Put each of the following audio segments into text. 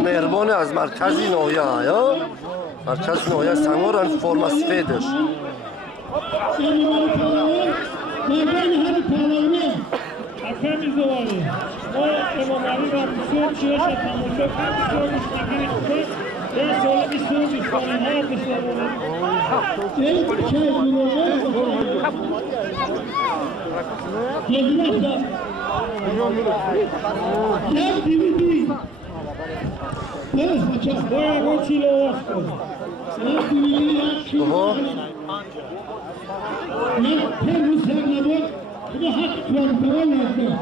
مهربان از مرکزی ناحیه یا مرکز ناحیه سنگار فرما سفیدش Efendim zavallı. O imamları var. Son çığırsa tamamsa kendi sormuş nakil etmek. Ben sonra bir sormuş. Bana ne yapmışlar onu? Gelip çay bulurlar. Gezmezler. Gel DVD. Gel maça. Boya koçuyla ovasko. Gel DVD'yi aç. Oho. Gel temiz sevme bak. Bu da hak var. Para nerede?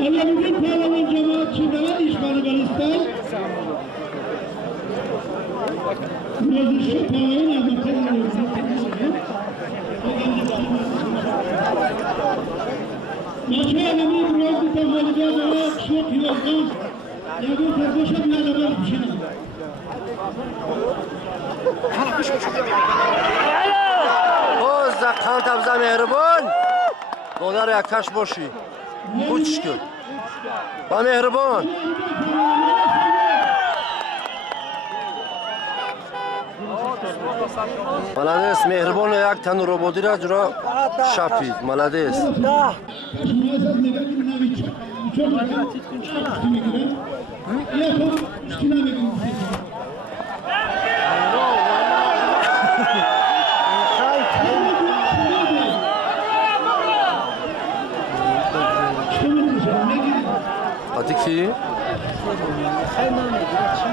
Alamudin Parlament cemaatçileri işgali Galistan burası şu parayı anlatamıyoruz. Maçı alemi burası tezgahlıca da çok yoldan yardım terkoşa bile de böyle bir şey. Oza kan tabza mehriban dolar yakaş boşi uç kö ba mehriban Malades mehriban yak tan roboti ra jura shafi malades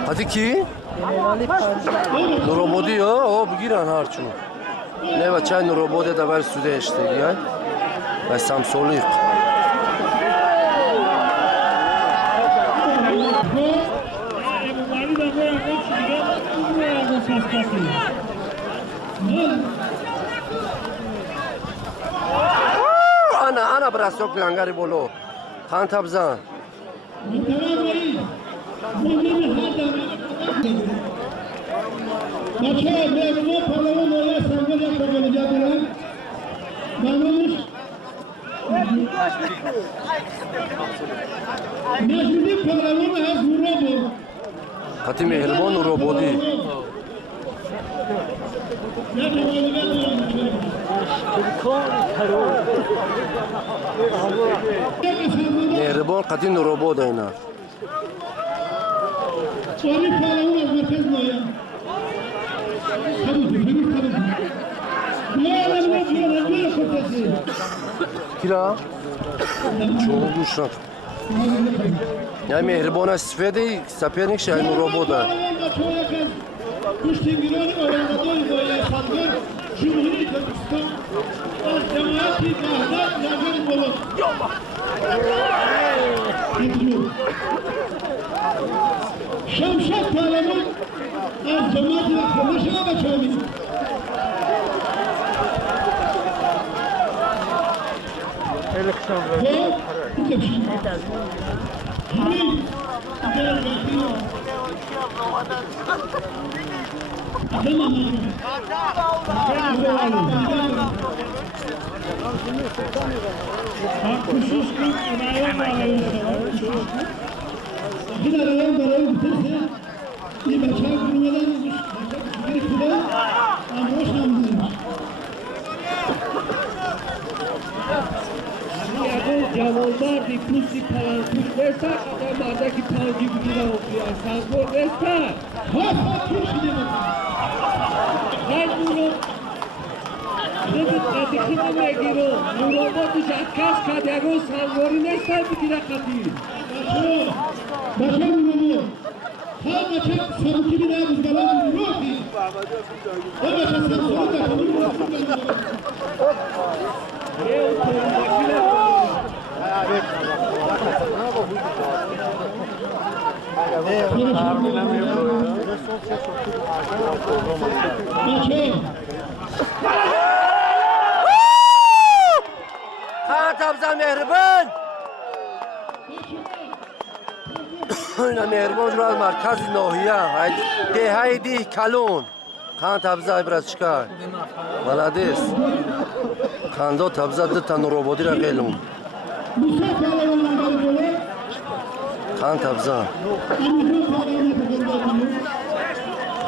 Hadi ki? Roboti ya, o bgiran harçunu. Ne var çay roboti da var suda işte ya. Ve Samsolik. Ana brasok langari bolo. Kan tabzan. Maça mevzu parlament oya sangaca kabulacaklar. Manuş Mecburi parlament az vurdu. Hati mehriban roboti. Mehriban kadın robot ayna. Sonra parlament az merkez noya. Kira? Çoğu kuşlar. Ya mehribana sifede sapernik şeyin robota. Şamşat parlament az cemaatine konuşana da çalıyor. Bir arayan barayı bitirse bir bıçak vurmadan bir kula amroş namdırmış. Eğer cavallar diplusi palantuş verse adamlardaki tangi gücüne okuyor. Sanzor verse hafta Türkçe'de bakın. Ben bunu Dedikini megiro, Muromo Jakas Kadego Sanzori nesel bigire kati. Başa Muromo. Ha maça sabuki bir daha buzgalan Muromo. O maça Sanzori da kabul Muromo. Tabza mehriban. Oyna mehriban jura markaz nahiye. Dehay di kalon. Kan tabza ibrat çıkar. Malades. Kando tabza dı tanı roboti ra gelum. Musa Pehlivan'dan geliyorlar. Kan tabza. Amizon Pehlivan'dan geliyorlar.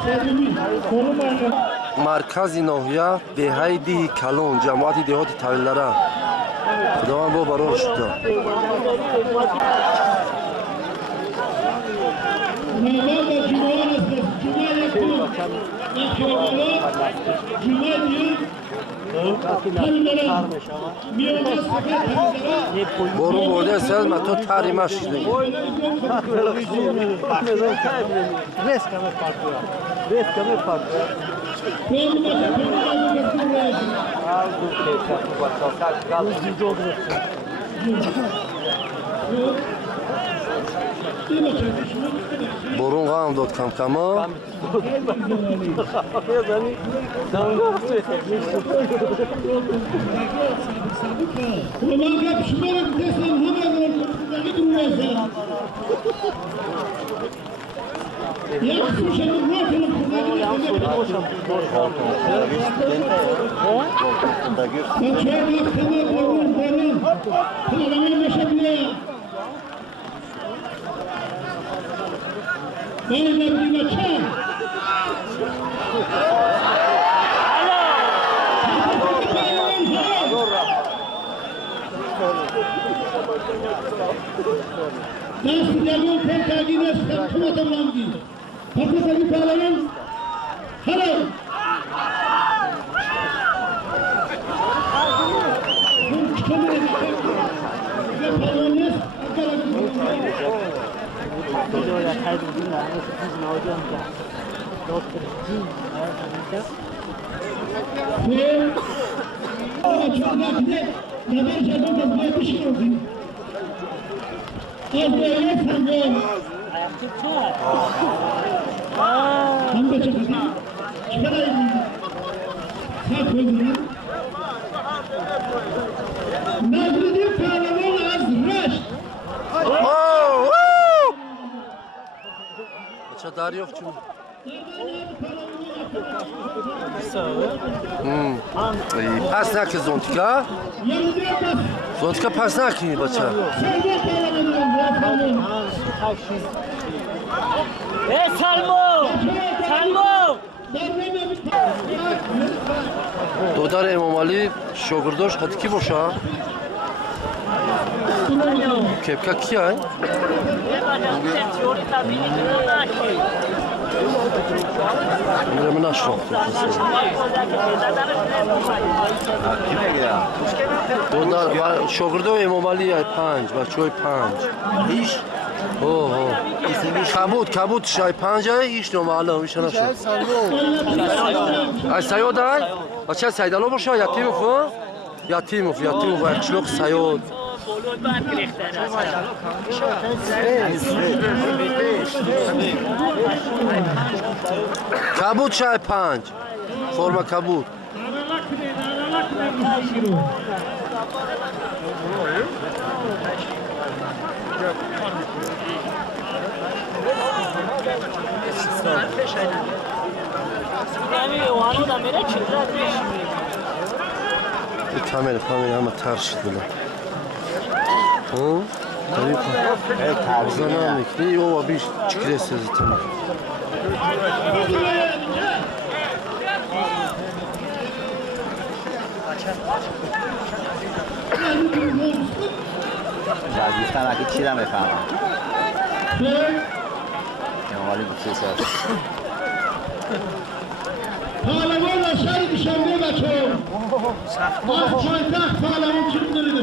Sevgimiz, korumayla. Markazi Nohya Dehaydi Kalon cemaati dehati tavillara. Xudovan bu baroş da. Navada Cuma'ya nasıl? Cuma yakın. Yakıyorlar. Cuma diyor. Tanrılara. Miyonda sefer tanrılara. Borun boyda selma to tarima şişli. Borun gam dot kamkamı. Roman kapışmaları desem hemen ortasındaki durursa. Yakışmış hanım rotanın kurdaki Saçaya baktığında borun. Parlaman yaşamıyor. Beni de bir açar. Nasıl gelmiyor Pentagine sıkıntı adamlandı. Kapıdaki parlaman. Hello. Bu kitabı da ve parlamanız ve açıklardaki neler canlı da bir şey oldu. Az böyle sandım. Hangi çıktı? Çıkarayım. Sağ koydum. Nazlı'nın kahraman az raş. Aça Daryovçum. Pas nakı zontika. Zontika pas nakı baça. Salmo! Salmo! Dodar Emomali şogirdosh xati ki boşa. Kepka ki ay? Bunu naşraf. Dodar şogirdo Emomali ay 5, bachoy 5. İş. Oh. Kabut şay 5 ay iş normalim iş naşraf. Ay sayod ay? Bacha saydalo boşa Yatimov ay qishloq sayod. Kabut şay 5. Forma kabut. Kamera ama ters böyle. Hı? Tabii. Evet, zamanlık. Ne o bir çıkırsa zaten. Ya giften akit çiğdem efendim. Kemal'i gitse Parlaman aşağı düşende kaçıyor. Az çaytak parlaman çıkları da.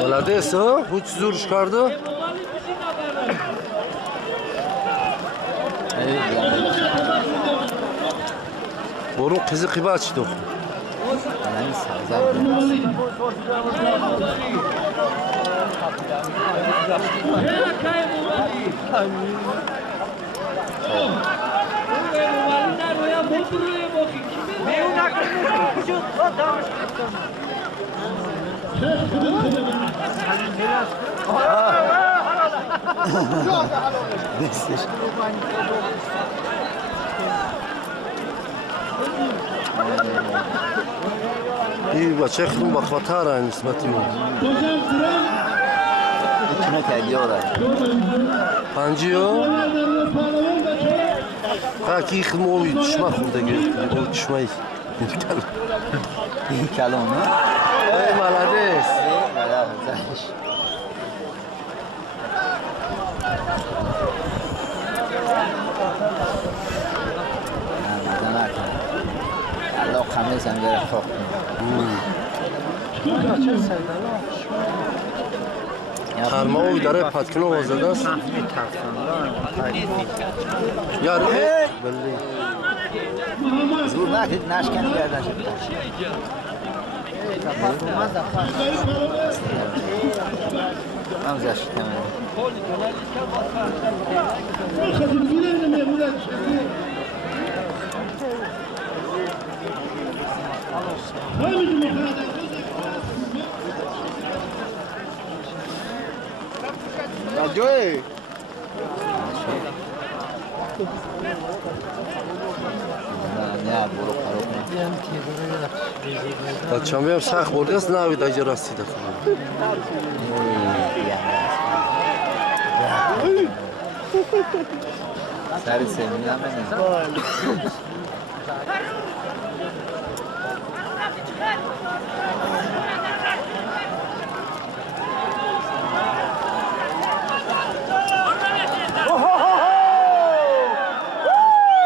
Молодец, а? Uç zor çıkardı. Borun kızı kıba açtı. این سرزم این بچه خون با خطر این نسبتی بود میتونه تگیه داره پنجی ها خاکی خون موی چشمه خورده گرفت او چشمه ای این کلام نه؟ ای ملدس الله خمیز هم گره خواه خرماوی داره پتکنو وزده است یار بله زور نکنید نشکنی گردن شد من زشت کنم Joey. نه برو خراب کن بچه‌ام هم سخت برده است نوید اجا رسیده سر سیمی هم بنیم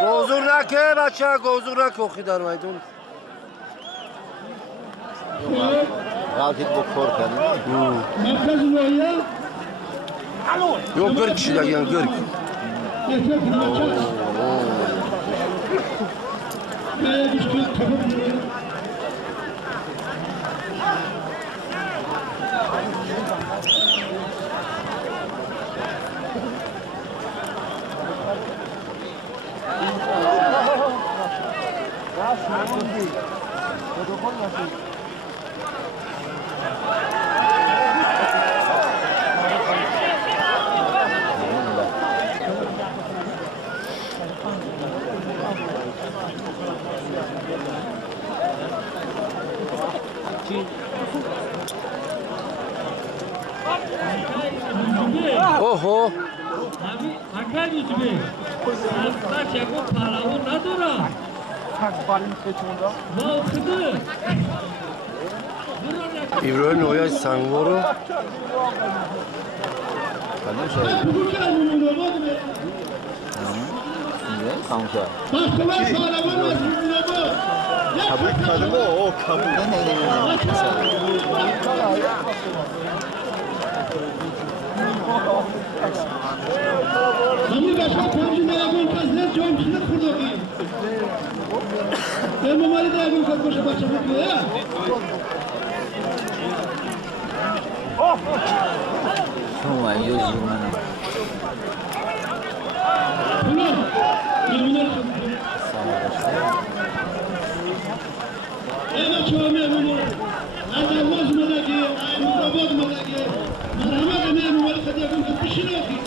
گوزور نکه بچه گوزور نکوخی در میدون راتید با کور کردیم مرکز رویا yok gırk kişiler yani gırk yeter ki maçaz. Kaya düştü kapı. oho Akar yüzüme. Kaç yakın palavı nadura. Ne okudu? İbrahim Oya Sangvoru Kadın şey Bu kadar mı olmadı mı? kanka Başkalar palavı nasıl bu? Kabuk kadın o kabuk. ne Hamur başa komşu merakın kazlar çoğumçılık kurdu ki. Ben mamali de yakın kaz başa bakıyor ya. Şunu var yüz yılmanın Ulan, bilmiyorum. Ena çoğum ya bunu. Hadi bozmadı ki, ayımızda bozmadı ki. Merhamet emeği mamali kaz yakın kaz bir şey yok ki.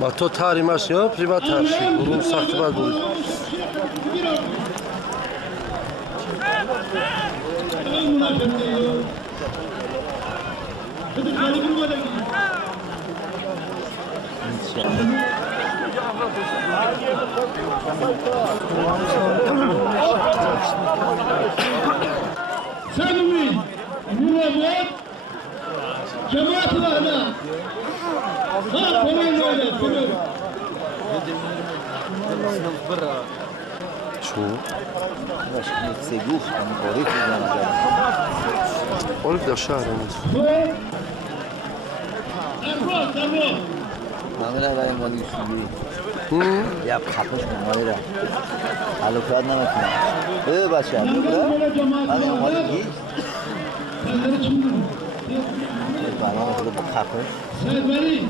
با تو تاریمش یا پریوات ترشی برون سخت بد بود Sen mi? Murat Cemaat-i Rahman. Ha, kolay böyle, kolay. چو باش سه گوش من قریب میزنم اون در شهر نیست Erdoğan, Erdoğan. من برای مالی شوری Ya kapış kumları da. Aluklar namatina. Başa. Hadi hadi git. Senderi çıldırın. Bana burada bu kapış. Senderi.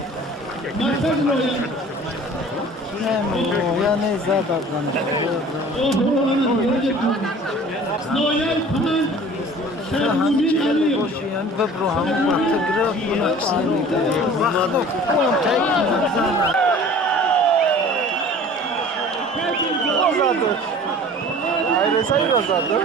Maksat loya. Ya ne zaten O horolanın gelecek. Loya hemen. Serhumin alıyor. Ayrı sayıyor zaten.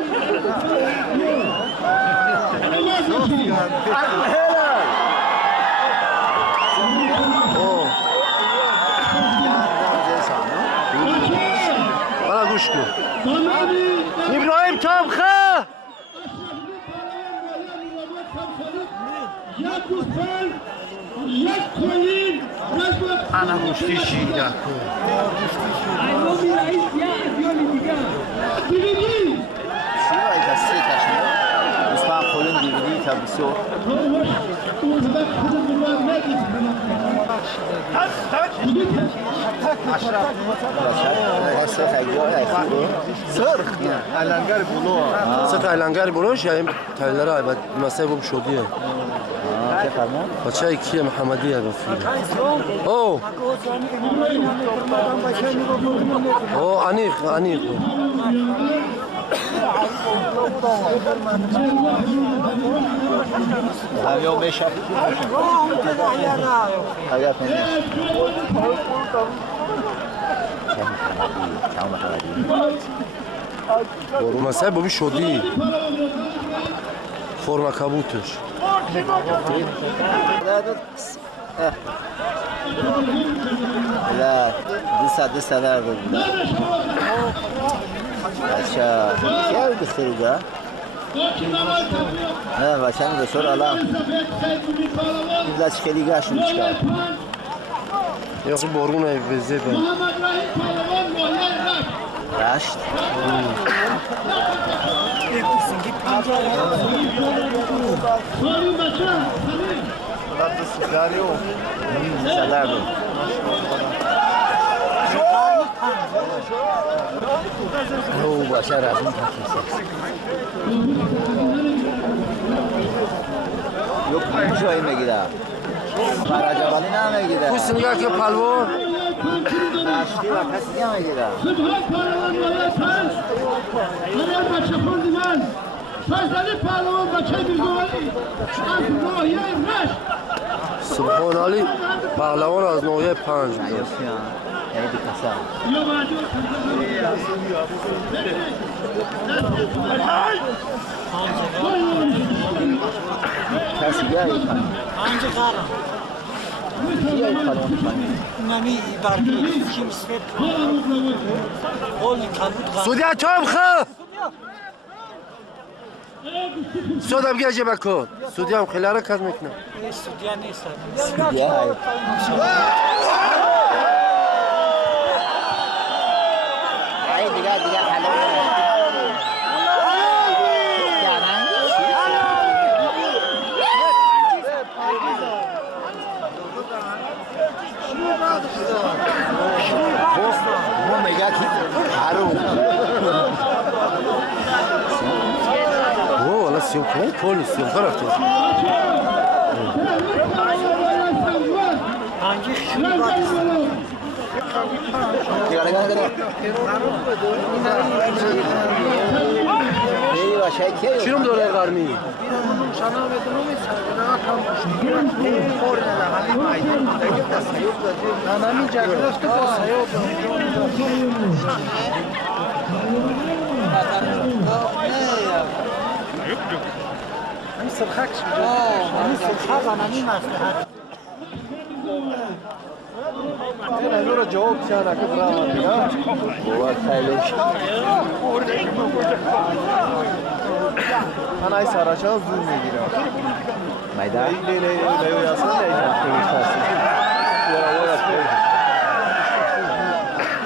Bana kuşku. İbrahim Tamkı. Ana kuştu şiirde. Şurayı da size taşıyor. Mustafa Kol'un DVD tabii o. Sır. Alangar bunu. Sıt aylangar buluş ya taylara ay masaya bu şodiye. Bacay ikiye Muhammediye bafile. Oh. Oh anik. Hem yol 5 yapıyor. Hayat ne? Masaya bu bir şodi. Forma kabutur. La, disa verdi. Aşağı. Gel bir sürü daha. Ne var sen de sor alam. İlla çıkeli gel şunu çıkar. Yoksa borgun ev beze ben. Raşt. Burada sigara yok. Salardı. Oo başa razım takılsa. Yok şu ayıma gider. Para cevabı name gider. Bu singa ke palvo. Raşti vakası name gider. Sıbhat paravan vallasan. Haner başı fondiman. Sazali palavan başı bir duvali. Az nohye raş. Subhan Ali. Pahlavan az noye 5. Yok ya. Neydi kasa? Yabancı Tersi gel yıkan. Hangi kara? Gel yıkan. Nami ibarki kim svet? Ol kabut. Sudiya Tamkı. Sudam gece bakın. Sudiyam khilara kaz mekna. Studiya neyse. Ya hayır. Hayır diga halam. Bu mega ki haru. Oo valla siyom koy polis siyom tarafta. Hangi şu var? Gel. Neyi var şey ki? Şunum dolayı garmi. Ben sonra cevap sana ki bravo ya. Bu var paylaş. Anay saraçan zulme girer. Mayda. Ne yasın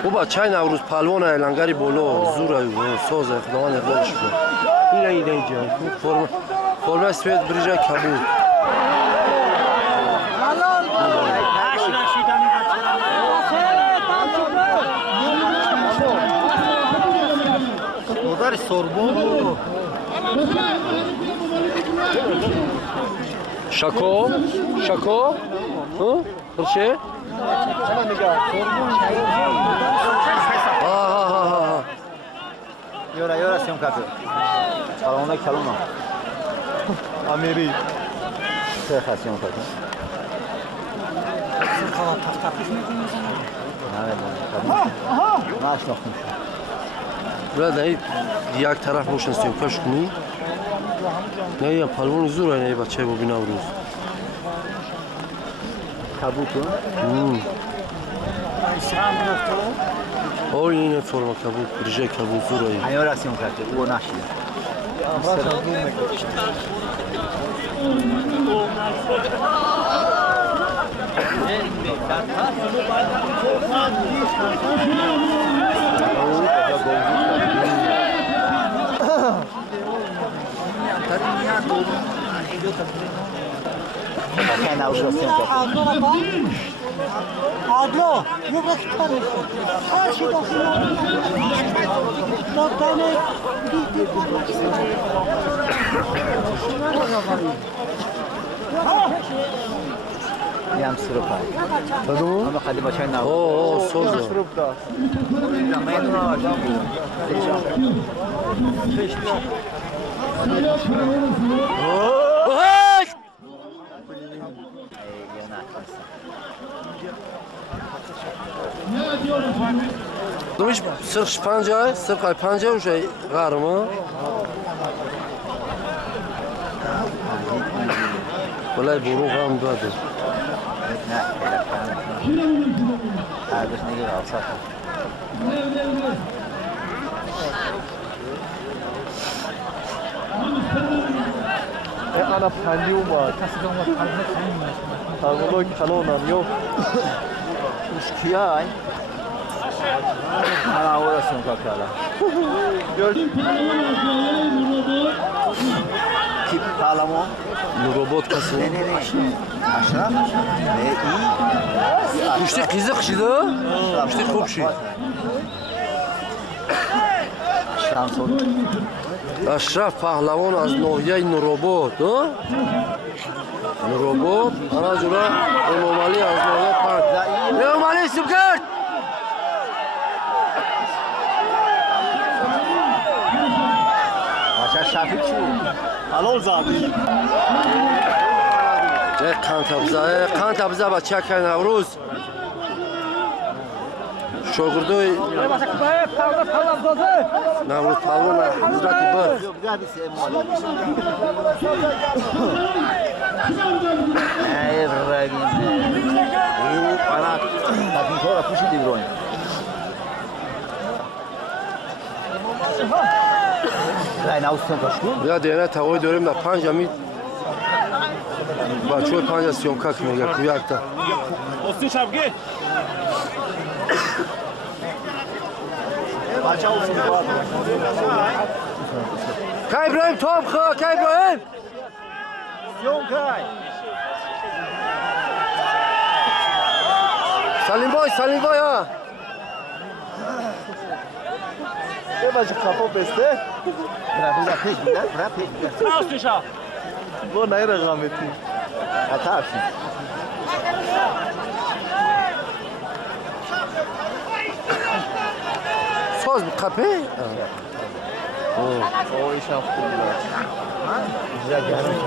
Baba çay navruz palvona elangari bolo zura soz xdoan xdosh bu. İna iyice. Forma svet brija kabul. Halal. Aşna şidani kaçıran. Sorbonne. Şako? Şako? Hı? Kırşe? Hemen nigah. Ha. Yora syomkası. Salonda kalma. Ameri. Seha syomkası. Kalan taktakmış mı diyorsun? Evet. Maaş nokmuş. Burada diğer taraf boşan istiyor. Kaç günü? Ne ya palvon zor ne bacay bu bina vuruz. Kabuku. İslam bıraktı. O yine forma kabuk, rije kabuk zor ay. Ayora syomkası. O naşi. Bakın avro syomkası. Adlo, yok ekipmanı. Her şey dokunuyor. Noktane gitti. Yam sıropa. Tadı mı? Ama hadi başayın avro. Oo, soza. Sırıpta. Hey! Demiş sırf panca, sırf kay panca o şey var mı? Vallahi burun kam dadı. Kardeş ne gibi alsak. Ana paliuma. Tagolog kalonan yok. Uşkiyay. Hala avro syomkası hala. Tip palamo. Bu robot kası. Ne. Aşraf. Ve iyi. İşte kızık şidı. İşte çok şey. Şansol. Aşraf pahlavon az nohyay robot, ha? Robot, ana cura normali az nohyay pat. Normali süper. Başa şafik şu. Alon zabi. Kan tabza bachcha kan Navruz. Şogirdoy Navruz palvon hazrati bir. Güzel bir şey mali. Evragim. Ana tabii sonra puşu divroy. Lan avustan kaçtı. Ya dene tavoy dörüm da panja mi. Bachoy panja syomka kmiga kuyakta. Paça olsun var. Kay İbrahim top kha, kay İbrahim. Yonkay. Salim boy ha. Ne bacı kapı beste. Bırak pek. Bu ne rahmeti. Hata yapsın. Soz bu kapı. O iş yaptılar. Güzel gelmiş.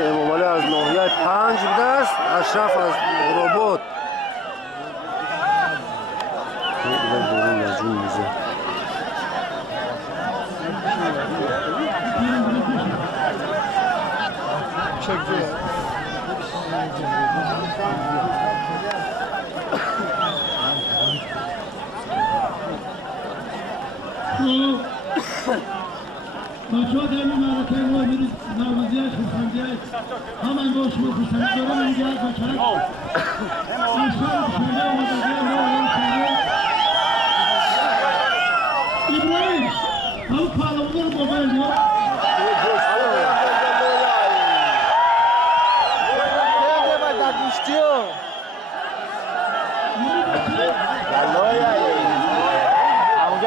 Normali az nohyay panj bidast, Ashraf az robot. Ne burun yazın bize. Çekti. بچه‌ها در این معرکه رو میرید نوازیش خوشمزیش همان باش ما خوشمزی دارم اینجا بچه‌ها اشتر شده آمده رو کرده ابراهیم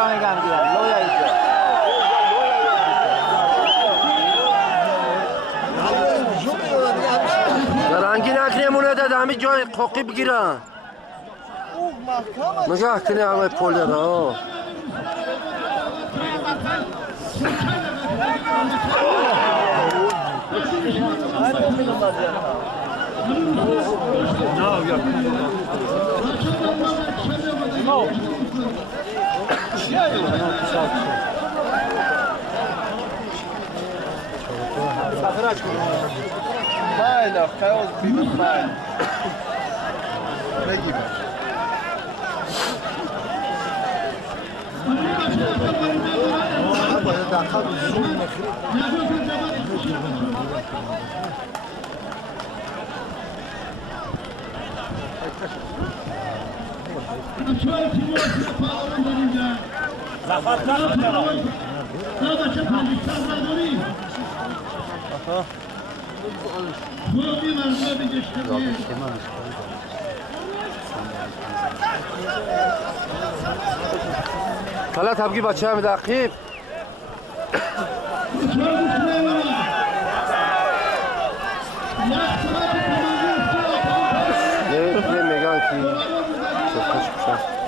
اینجا میگم دیگه لویا اینجا درنگی نکنیمونه داده همین جای قاقی بگیرن نگاه کنی همه پول را Fajna, chaos, bilet, fajna. Regime. حالا تبگی بچه هم دقیق نه میگن که چفتش بشن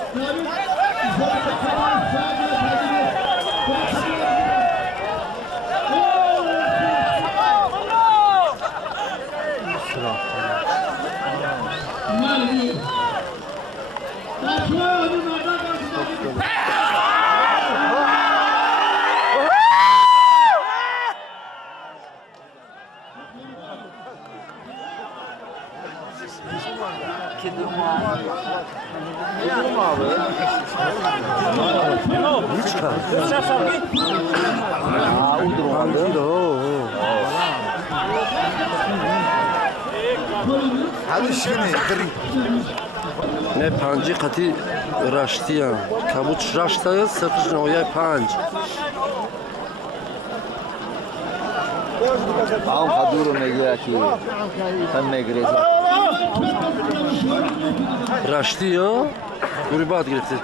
نه پنجی قطعی رشتی هم کبوت رشت هست سرخش نویه 5 هم خدور رو میگیره که هم میگیره رشتی ها گوری باید گرفتی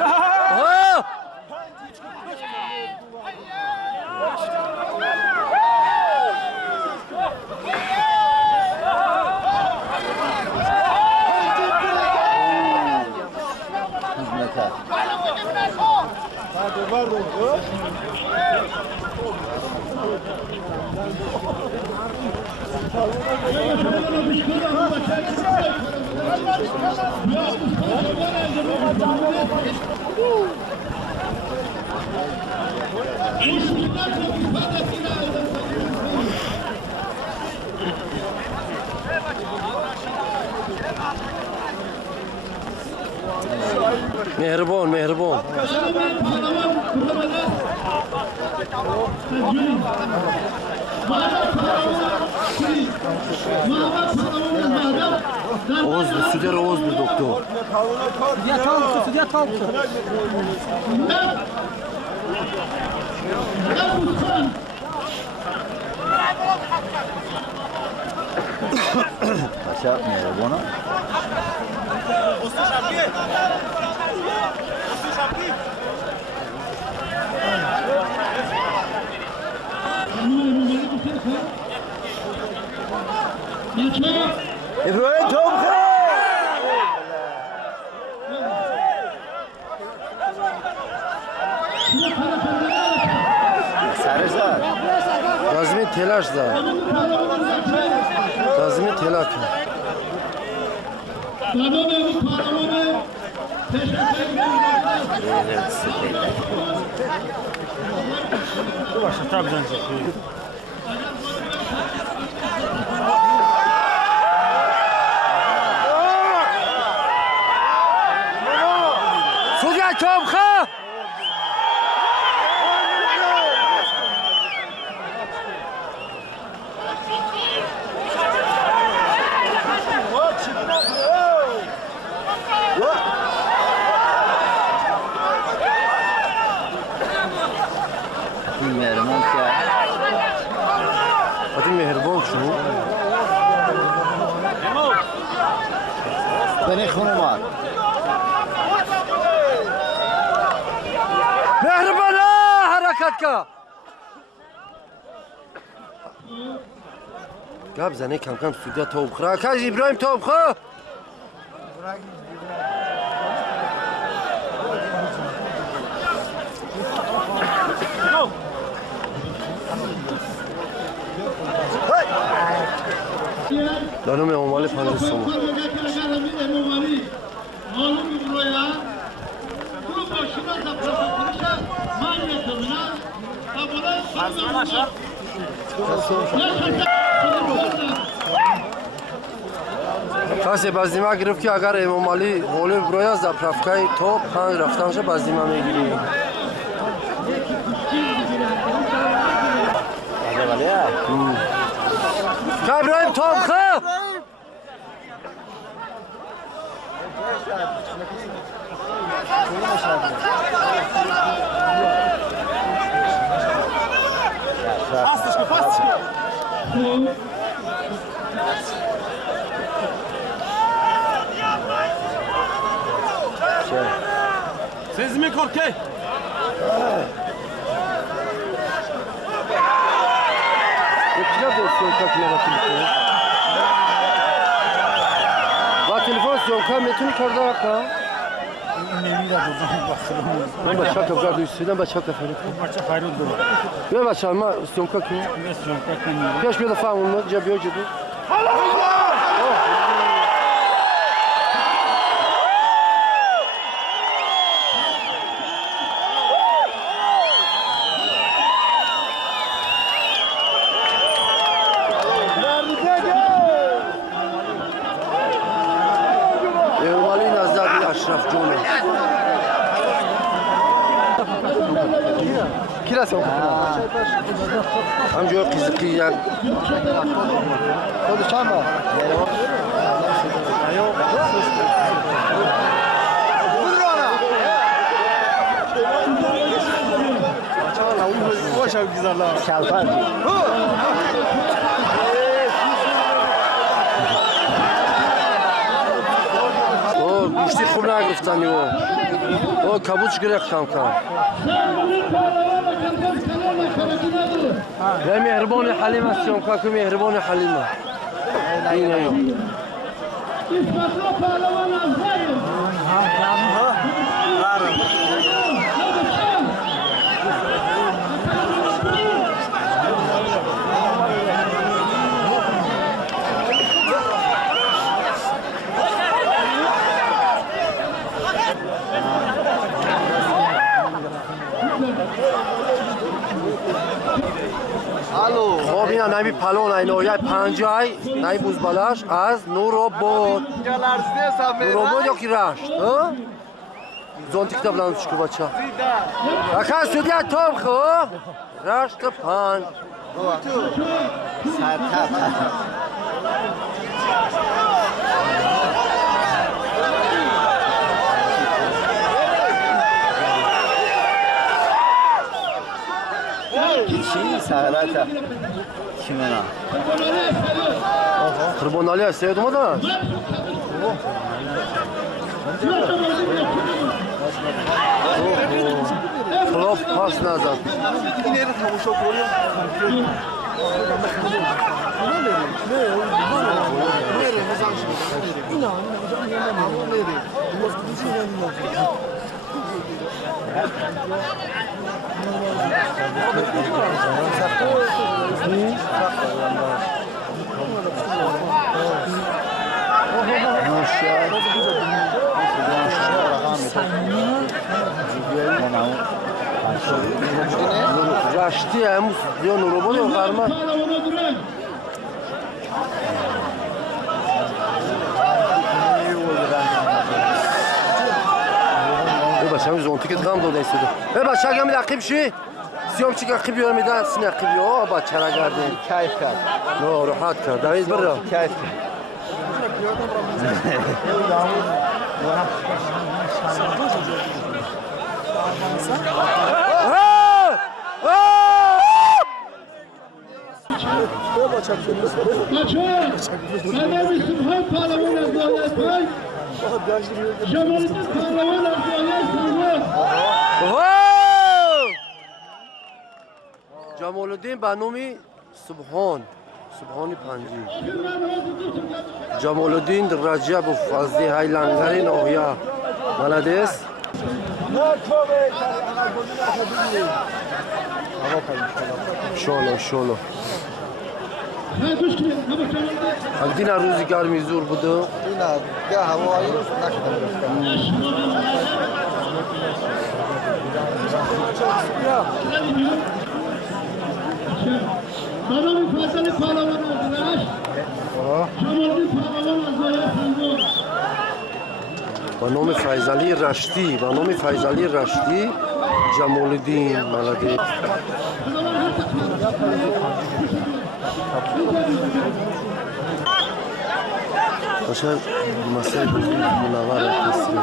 مهربان مهربان Oğuz bir süder Oğuz bir doktor. Südya tavuk. Aşağı mehrbana. İbrahim Tomkı! Sarıcılar. Lazım telaş da. Lazım telaş. Судья Tomkı! Bilmiyorum ki. Hadi mehriban şunu. Beni konum var. Mehribana harakat ka. Gab zane kam kam studiya top khra. Kaz İbrahim top kha. دارم امامالی 50 سوم کسی بازیما گرفت که اگر امامالی غول برویا زپرافکای تو 5 رفتنش بازیما میگیری که ابراهیم توپ خب Siz mi korkay? Якщо съемка на телефон. با تلفن съемка میتونی کرده کا؟ من بچه ها کفگاه دوستیدم بچه ها کفری کنم بیا بچه ها ما съемка کنم بیاش بیا دفعه اون جا بیا جدو اشرف جونه کی را سوق همجور قیزقی یک خود چند با Boşa güzeller. Şalpar. گوشتی خوب نگرفتنی او کبوچ گرفت کم کم و مهربان حلیم است سیامکا که مهربان حلیمه این ایو خب اینا نمی پلون اینا یه پنجای نمی بوزبالاش از نوروبود نوروبود یا کی رشت زونتی کتاب لانو چکو بچه اکا سودیا توم خب رشت پنج چی سهرته کیمنا قربانالی هست سید اومدن خلاف پاس نزد İleri tavuşa koyuyor. رشتی همون یا نوروباد یا قرمه بچه همون زونتی که دقام داده ایستده بچه اگه همین عقیب شی سیام چی که عقیب یارو میدن سین عقیب یا بچه را گردن کیف کرد نه راحت کرد دویز برا کیف کرد Adem İstifhan Parlaman az dağlar pay. Cemalettin Parlaman az dağlar sınırlar. جمالالدین به نام سبحانی پنجی. جمالالدین رجب و فضلی های لنگری ناحیه بلدیس. شالو الدین روزی گرمی زور بوده. Babamın fazlalı palavan oldular. Şamallı palavan azaya sanıyor. به نام فیضعلی رشتی جمالالدین بلدیس. باشه مسئله منور هستی.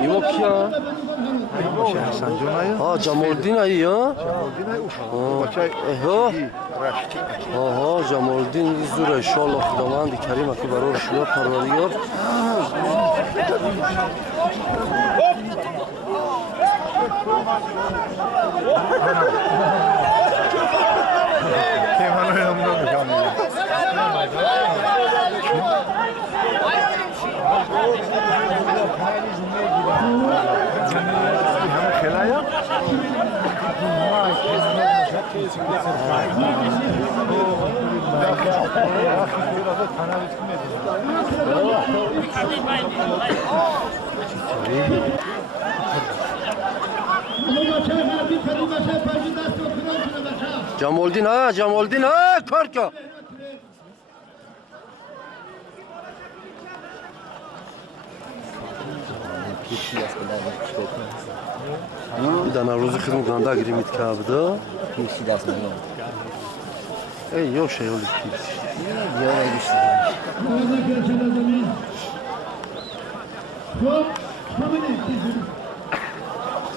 ایوا کیا؟ ها جمالالدین ای ها؟ آها جمالالدین زور انشالله خداوند کریم که برای شما پروردگار جمالالدین ها کار کن. دانا روز خدمت کننده گیریم که بوده. پیشی دست میام. ای یو شیولی پیش. یا نگیشتی.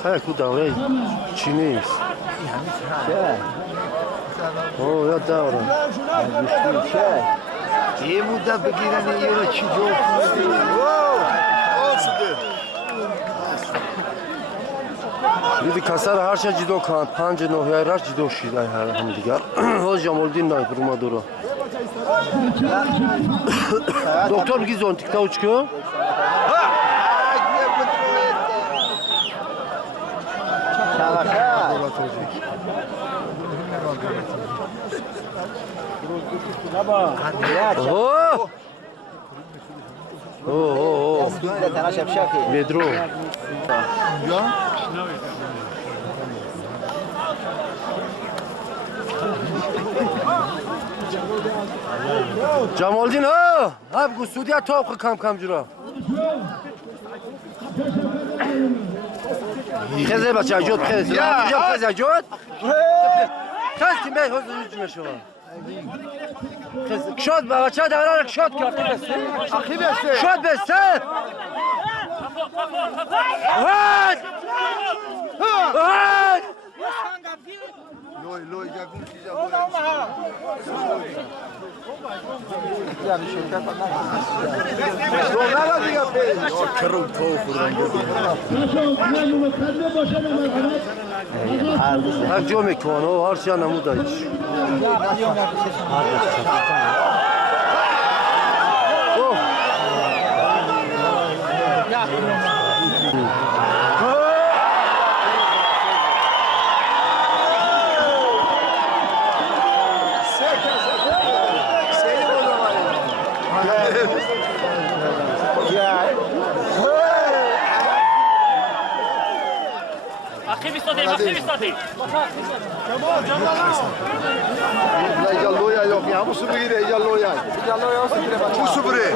خیلی کو دوره چی نیست. اوه یاد دارم. یه مدت بگیرن یه رو چی جو دیدی کسر هر چه جدو کند 5 نوحیه راش جدو شید هم دیگر ها جمالالدین نای برما دورا دکتر بگی زونتیکتا uçku Vedro. Jamaluddin ha, ab Suudiya to'q kam jura. Xeze bacha jod xeze. Xeze jod. Xeste me hozir jumesho. Shod bacha davran shod kard beste. Akhi beste. Shod beste. Hayt! Hayt! Loy yakın çizer. هر جا میکنه و هر چیز نمودایش אחי מסתדר, אחי מסתדר. Ejaloya yok ya. Bu su biri ejaloya. Bu su biri.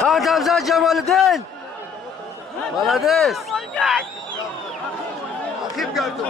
Tamam Cemalettin. Молодец. Kim gördü?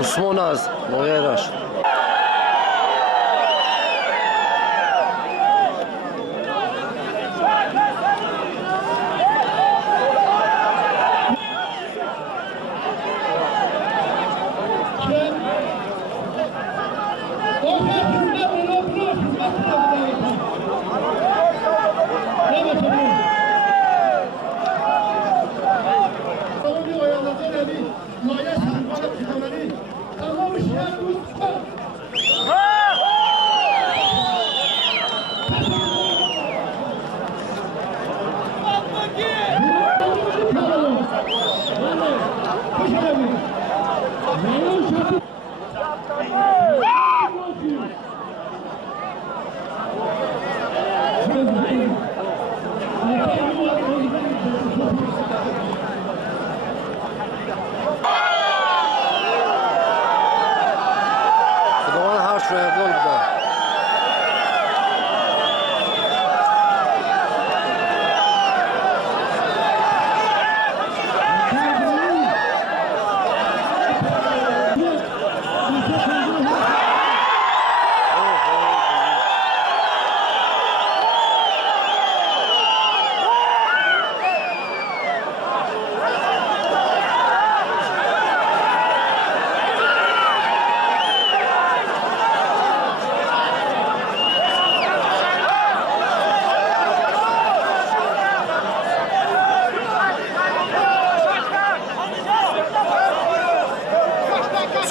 Usmonaz, moje raš. Kudovan harç ve gol da.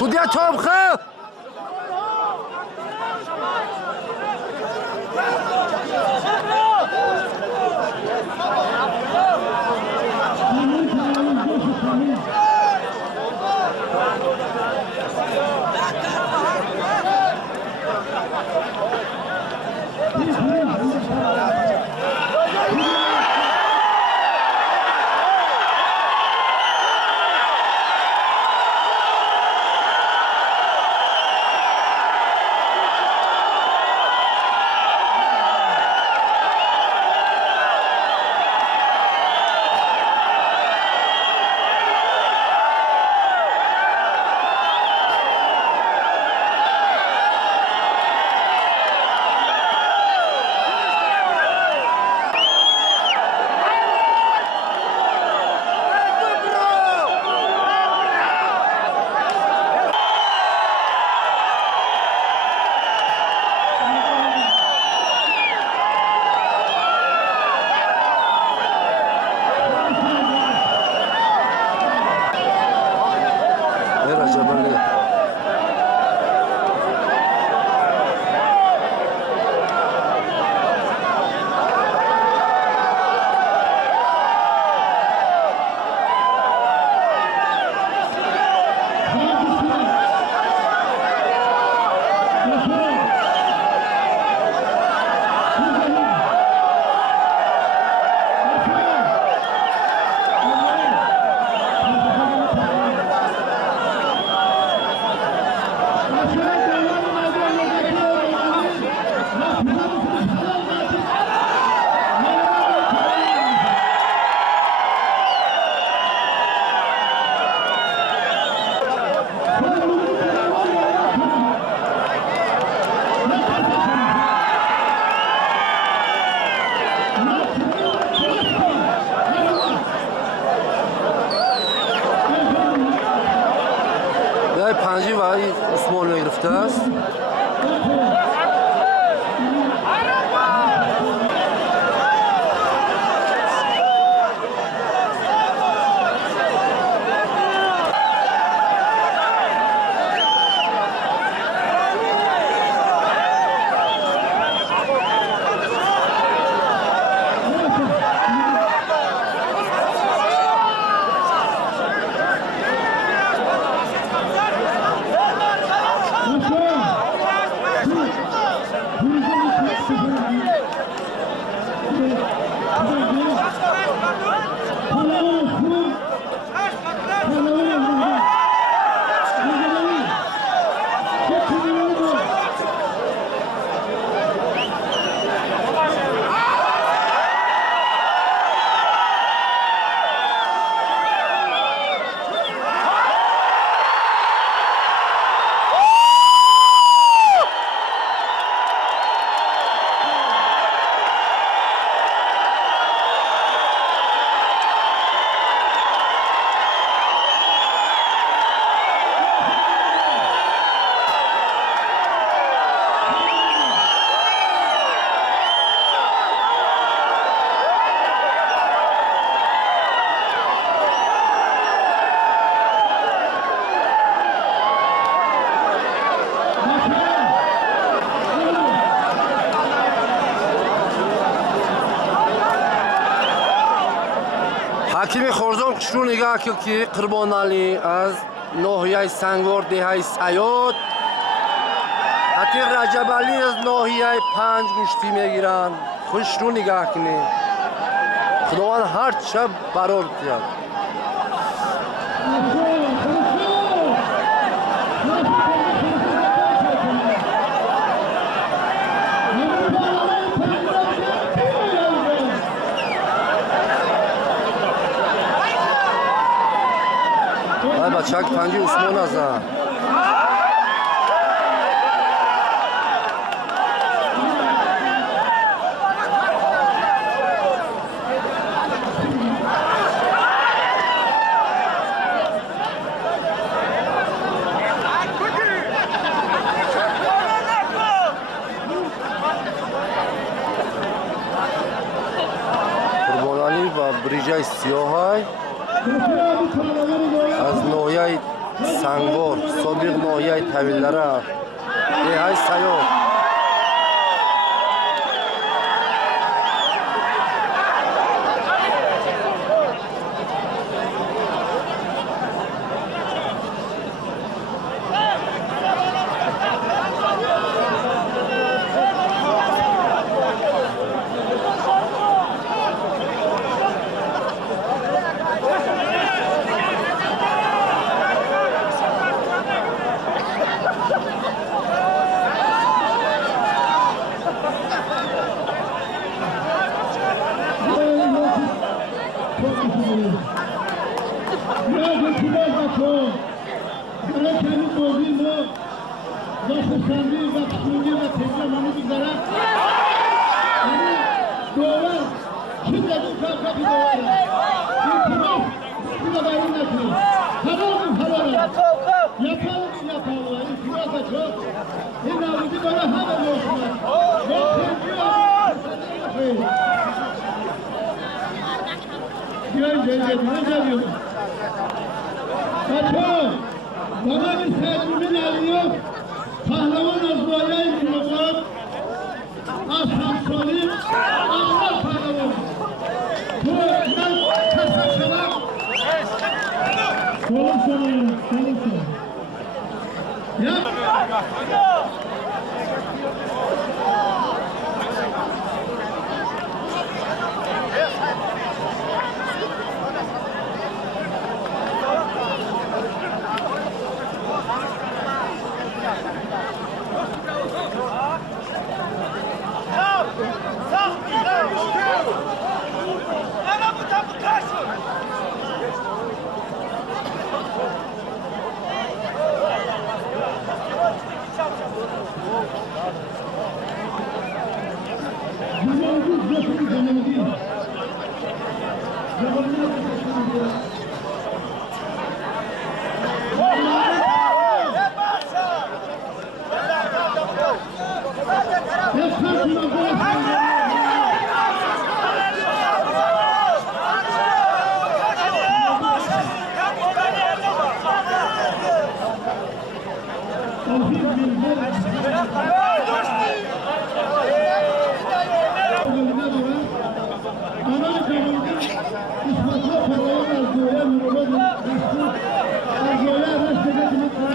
Судья Чомхов! گرفته است. حکیم خورزان رو نگاه که قربان علی از ناحیه سنگوار دهه سیاد حتی رجب علی از ناحیه 5 گوشتی میگیرن. خوش رو نگاه کنید. خداوند هر چه برار کرد. بچک پنجی عثمان هستن. قربان علی و بریجه سیاه از ناحیه سنگوار سابق ناحیه طویل‌دره دهه سیاد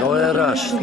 Noya raşt.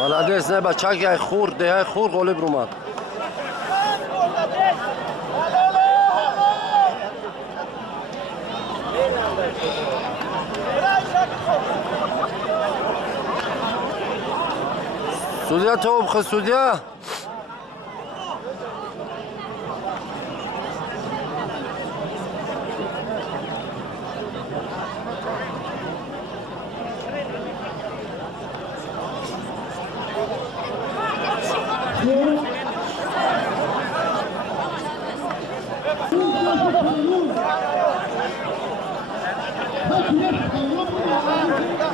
Malades ne bachak yay khur de yay khur gole brumat. Судья Товбха, судья. Thank you.